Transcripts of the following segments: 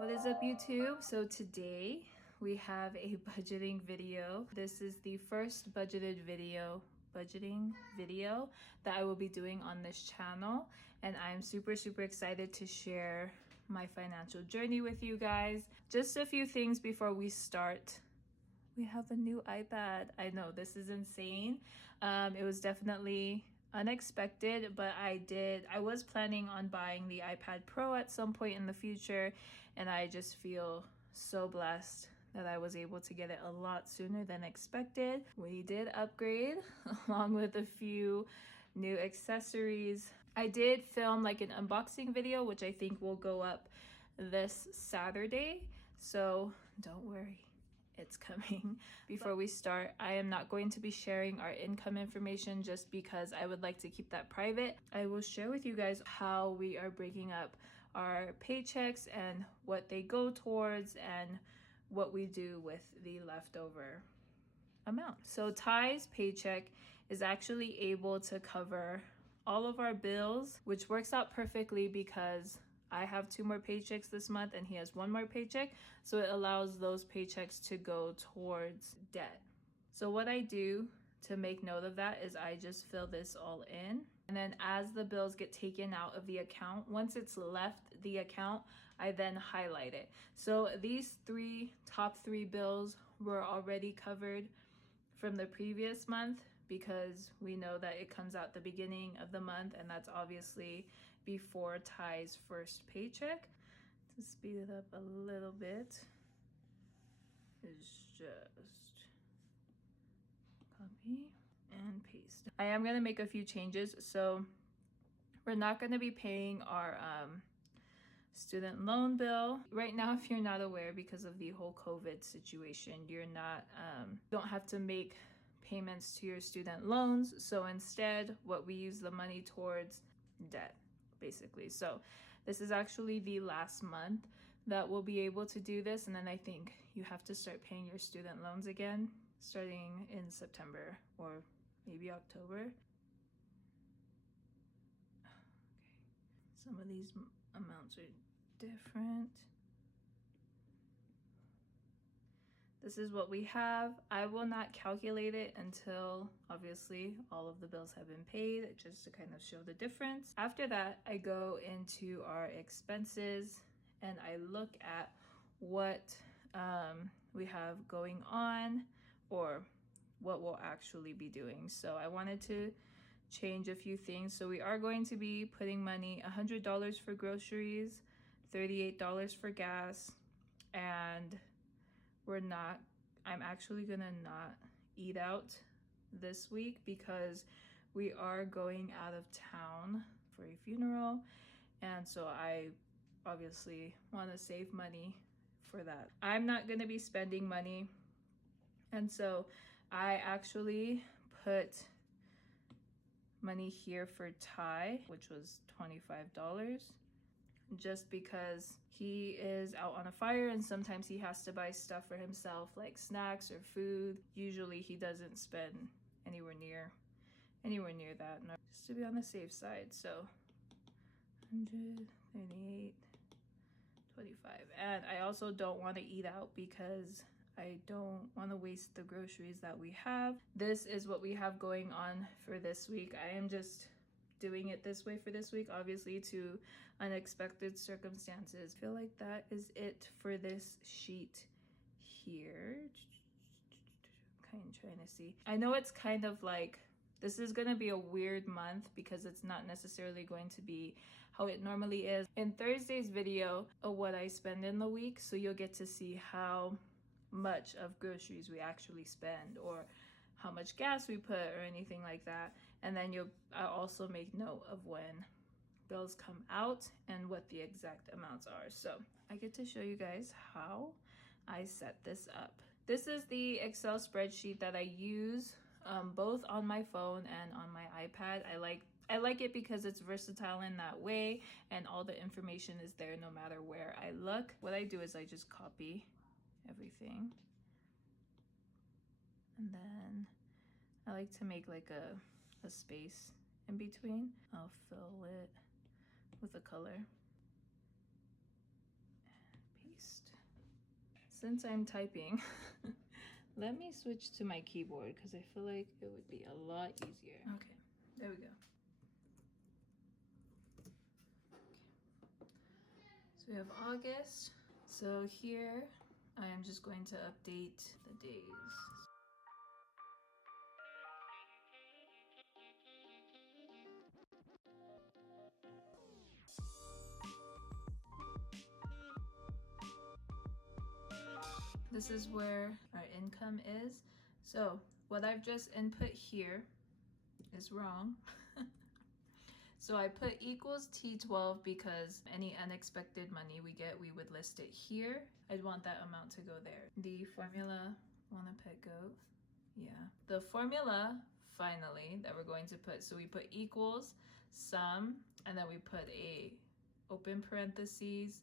What is up, YouTube? So today we have a budgeting video. This is the first budgeting video that I will be doing on this channel, and I'm super excited to share my financial journey with you guys. Just a few things before we start. We have a new iPad. I know this is insane. It was definitely unexpected, but I was planning on buying the iPad Pro at some point in the future, and I just feel so blessed that I was able to get it a lot sooner than expected. We did upgrade along with a few new accessories. I did film like an unboxing video, which I think will go up this Saturday, so don't worry, it's coming. Before we start, I am not going to be sharing our income information just because I would like to keep that private. I will share with you guys how we are breaking up our paychecks and what they go towards and what we do with the leftover amount. So Ty's paycheck is actually able to cover all of our bills, which works out perfectly because I have 2 more paychecks this month and he has 1 more paycheck. So it allows those paychecks to go towards debt. So what I do to make note of that is I just fill this all in. And then as the bills get taken out of the account, once it's left the account, I then highlight it. So these top three bills were already covered from the previous month because we know that it comes out the beginning of the month, and that's obviously before Ty's first paycheck. To speed it up a little bit, is just copy and paste. I am going to make a few changes. So we're not going to be paying our student loan bill right now. If you're not aware, because of the whole COVID situation, you're not don't have to make payments to your student loans. So instead, what we use the money towards debt, basically. So this is actually the last month that we'll be able to do this, and then I think you have to start paying your student loans again starting in September or maybe October. Okay, some of these amounts are different. This is what we have. I will not calculate it until obviously all of the bills have been paid, just to kind of show the difference. After that, I go into our expenses and I look at what we have going on or what we'll actually be doing. So I wanted to change a few things. So we are going to be putting money, $100 for groceries, $38 for gas, and I'm actually gonna not eat out this week because we are going out of town for a funeral, and so I obviously want to save money for that. I'm not gonna be spending money, and so I actually put money here for Ty, which was $25. Just because he is out on a fire and sometimes he has to buy stuff for himself like snacks or food. Usually he doesn't spend anywhere near that, no, just to be on the safe side. So 138, 25. And I also don't want to eat out because I don't want to waste the groceries that we have. This is what we have going on for this week. I am just doing it this way for this week, obviously to unexpected circumstances. I feel like that is it for this sheet here. Kind of trying to see. I know it's kind of like, this is going to be a weird month because it's not necessarily going to be how it normally is. In Thursday's video of what I spend in the week, so you'll get to see how much of groceries we actually spend or how much gas we put or anything like that. And then I'll also make note of when bills come out and what the exact amounts are. So I get to show you guys how I set this up. This is the Excel spreadsheet that I use both on my phone and on my iPad. I like it because it's versatile in that way and all the information is there no matter where I look. What I do is I just copy everything. And then I like to make like a space in between. I'll fill it with a color and paste. Since I'm typing, let me switch to my keyboard because I feel like it would be a lot easier. Okay, there we go. So we have August. So here I am just going to update the days. This is where our income is. So what I've just input here is wrong. So I put equals T12 because any unexpected money we get, we would list it here. I'd want that amount to go there. The formula, wanna pet goat? Yeah. The formula, finally, that we're going to put, so we put equals, sum, and then we put a open parentheses,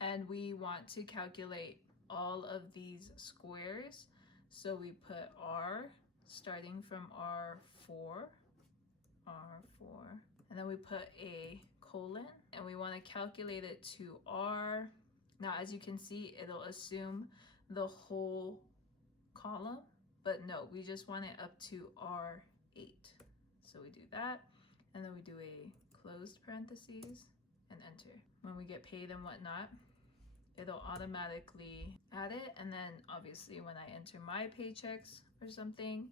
and we want to calculate all of these squares. So we put R, starting from R4, and then we put a colon, and we want to calculate it to R. Now, as you can see, it'll assume the whole column, but no, we just want it up to R8. So we do that, and then we do a closed parentheses and enter. When we get paid and whatnot, it'll automatically add it, and then obviously when I enter my paychecks or something,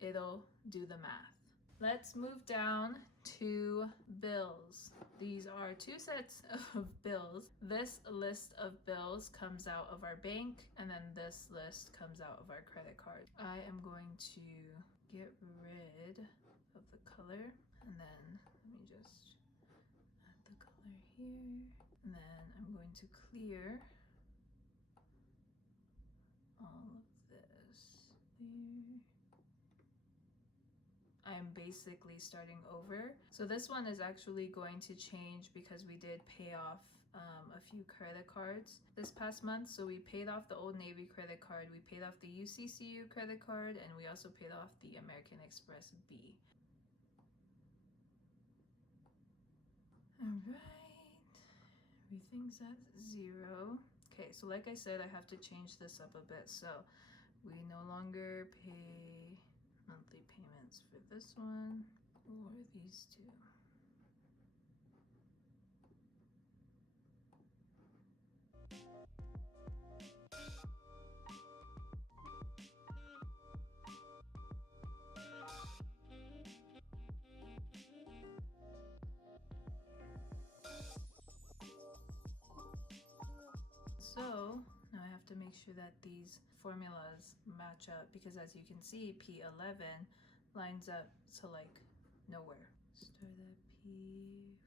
it'll do the math. Let's move down to bills. These are two sets of bills. This list of bills comes out of our bank, and then this list comes out of our credit card. I am going to get rid of the color, and then let me just add the color here. And then I'm going to clear all of this there. I'm basically starting over. So this one is actually going to change because we did pay off a few credit cards this past month. So we paid off the Old Navy credit card, we paid off the UCCU credit card, and we also paid off the American Express B. All right. Everything's at 0. Okay, so like I said, I have to change this up a bit. So we no longer pay monthly payments for this one or these two. So now I have to make sure that these formulas match up, because as you can see, P11 lines up to like nowhere. Start at P14.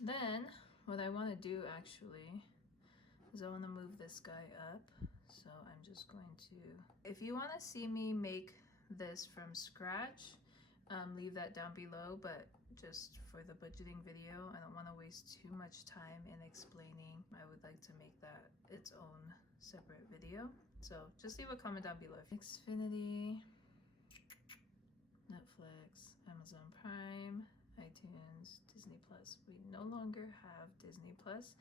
Then what I want to do actually is I want to move this guy up. So I'm just going to, if you want to see me make this from scratch, leave that down below, but just for the budgeting video, I don't want to waste too much time in explaining. I would like to make that its own separate video. So just leave a comment down below. Xfinity, Netflix, Amazon Prime, iTunes, Disney Plus. We no longer have Disney Plus.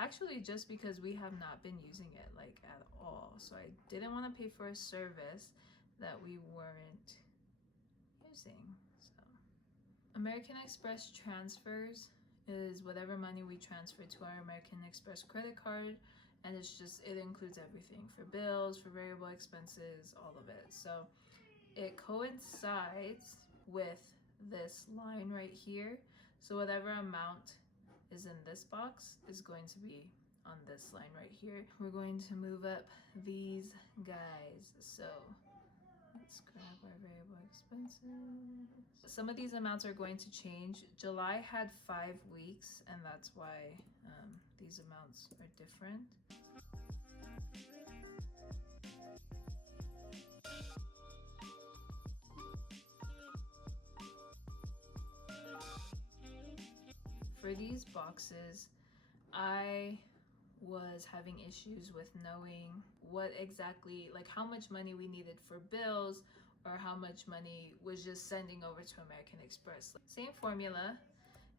Actually, just because we have not been using it like at all. So I didn't want to pay for a service that we weren't using. So American Express transfers is whatever money we transfer to our American Express credit card, and it's just, it includes everything for bills, for variable expenses, all of it. So it coincides with this line right here. So whatever amount is in this box is going to be on this line right here. We're going to move up these guys. So let's grab our variable expenses. Some of these amounts are going to change. July had 5 weeks, and that's why these amounts are different. For these boxes, I was having issues with knowing what exactly, like how much money we needed for bills or how much money was just sending over to American Express. Same formula.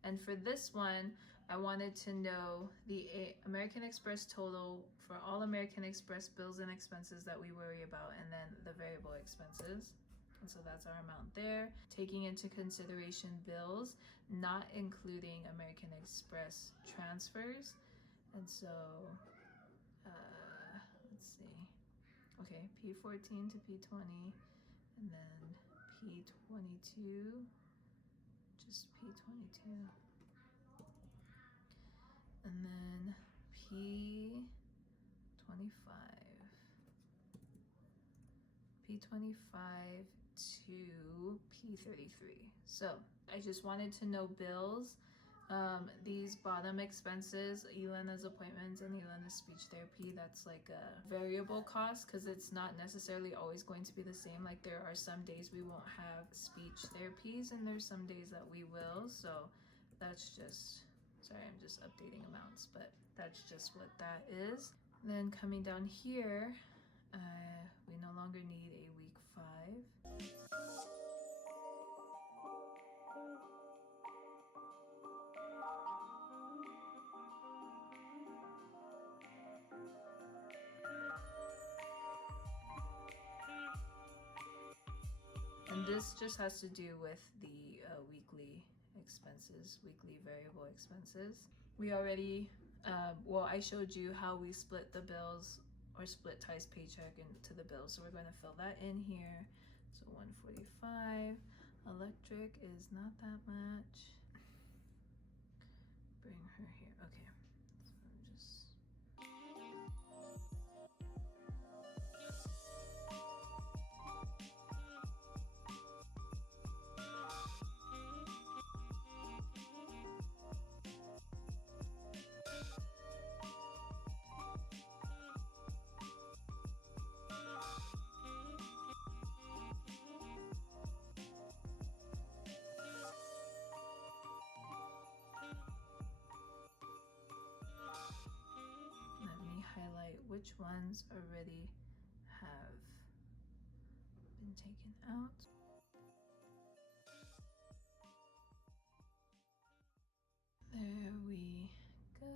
And for this one, I wanted to know the American Express total for all American Express bills and expenses that we worry about, and then the variable expenses. And so that's our amount there, taking into consideration bills, not including American Express transfers. And so, let's see. Okay, P14 to P20, and then P22, just P22. And then P25 to P33. So I just wanted to know bills. These bottom expenses, Elena's appointments and Elena's speech therapy, that's like a variable cost because it's not necessarily always going to be the same. Like there are some days we won't have speech therapies and there's some days that we will. So that's just, sorry, I'm just updating amounts, but that's just what that is. Then coming down here, we no longer need a week 5. And this just has to do with the weekly expenses, weekly variable expenses. We already, well, I showed you how we split the bills or split Ty's paycheck into the bills. So we're going to fill that in here. So 145. Electric is not that much. Bring her here. Okay. So I'm just. Highlight which ones already have been taken out. There we go.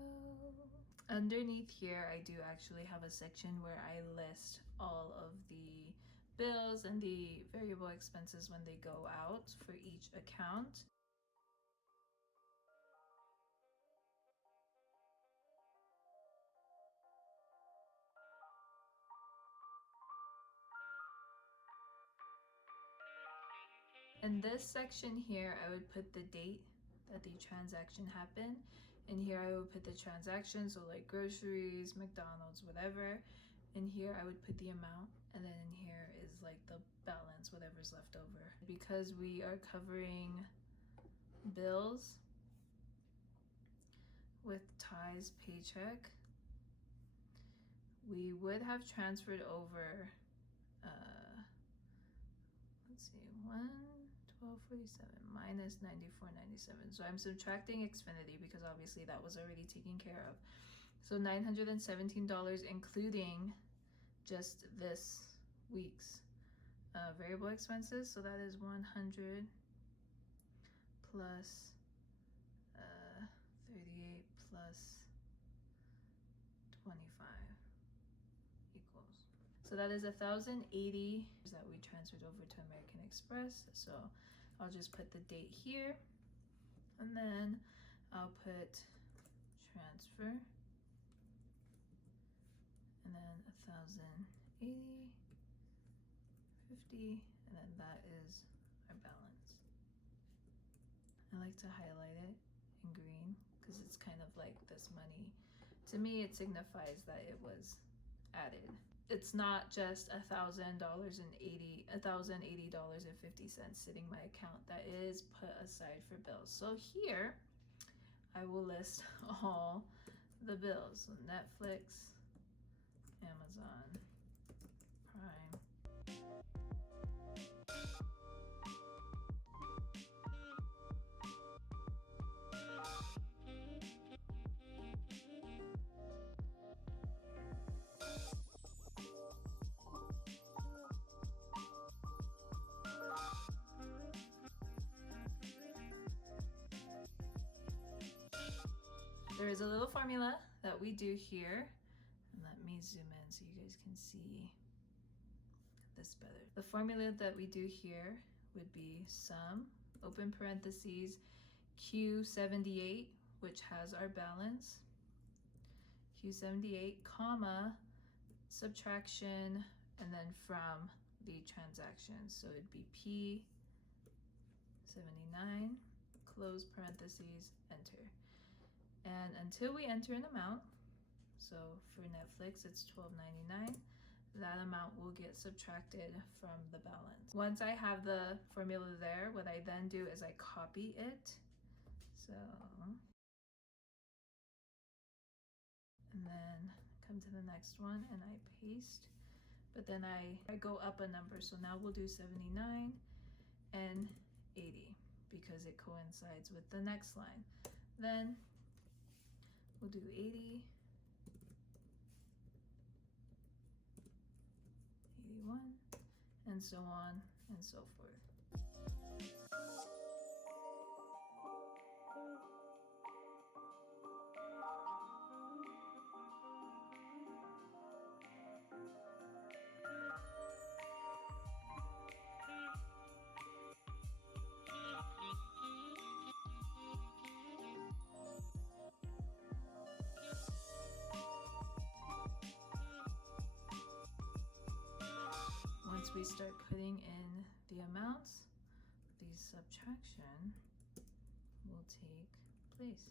Underneath here, I do actually have a section where I list all of the bills and the variable expenses when they go out for each account. In this section here, I would put the date that the transaction happened. And here I would put the transaction, so like groceries, McDonald's, whatever. And here I would put the amount. And then in here is like the balance, whatever's left over. Because we are covering bills with Ty's paycheck, we would have transferred over, let's see, 1247 minus 9497. So I'm subtracting Xfinity because obviously that was already taken care of. So $917, including just this week's variable expenses. So that is 100 plus 38 plus 25 equals. So that is 1,080 that we transferred over to American Express. So I'll just put the date here, and then I'll put transfer, and then 1,080, 50, and then that is our balance. I like to highlight it in green because it's kind of like this money. To me, it signifies that it was added. It's not just $1,080.50 sitting in my account. That is put aside for bills. So here, I will list all the bills. So Netflix, Amazon, Prime, There is a little formula that we do here. And let me zoom in so you guys can see this better. The formula that we do here would be sum, open parentheses, Q78, which has our balance, Q78, comma, subtraction, and then from the transaction. So it'd be P79, close parentheses, enter. And until we enter an amount, so for Netflix it's $12.99, that amount will get subtracted from the balance. Once I have the formula there, what I then do is I copy it. So, and then come to the next one and I paste, but then I go up a number. So now we'll do 79 and 80 because it coincides with the next line. Then we'll do 80, 81, and so on and so forth. Once we start putting in the amounts, the subtraction will take place.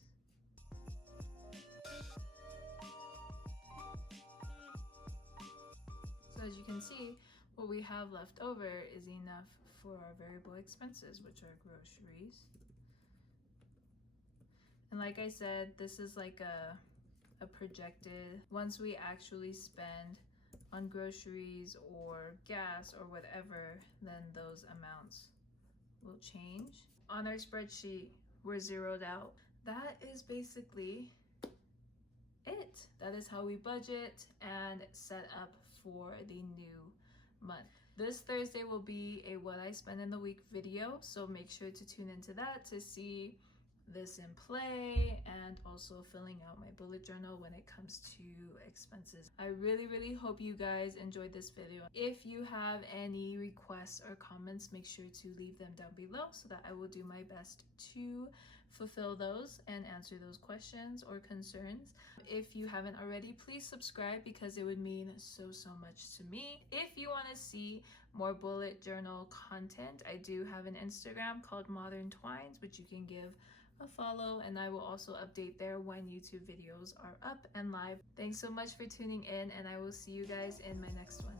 So as you can see, what we have left over is enough for our variable expenses, which are groceries. And like I said, this is like a projected, once we actually spend on groceries or gas or whatever, then those amounts will change. On our spreadsheet, we're zeroed out. That is basically it. That is how we budget and set up for the new month. This Thursday will be a what I spend in the week video, so make sure to tune into that to see this in play and also filling out my bullet journal when it comes to expenses. I really hope you guys enjoyed this video. If you have any requests or comments, make sure to leave them down below so that I will do my best to fulfill those and answer those questions or concerns. If you haven't already, please subscribe because it would mean so much to me. If you want to see more bullet journal content, I do have an Instagram called Modern Twines, which you can give a follow, and I will also update there when YouTube videos are up and live. Thanks so much for tuning in, and I will see you guys in my next one.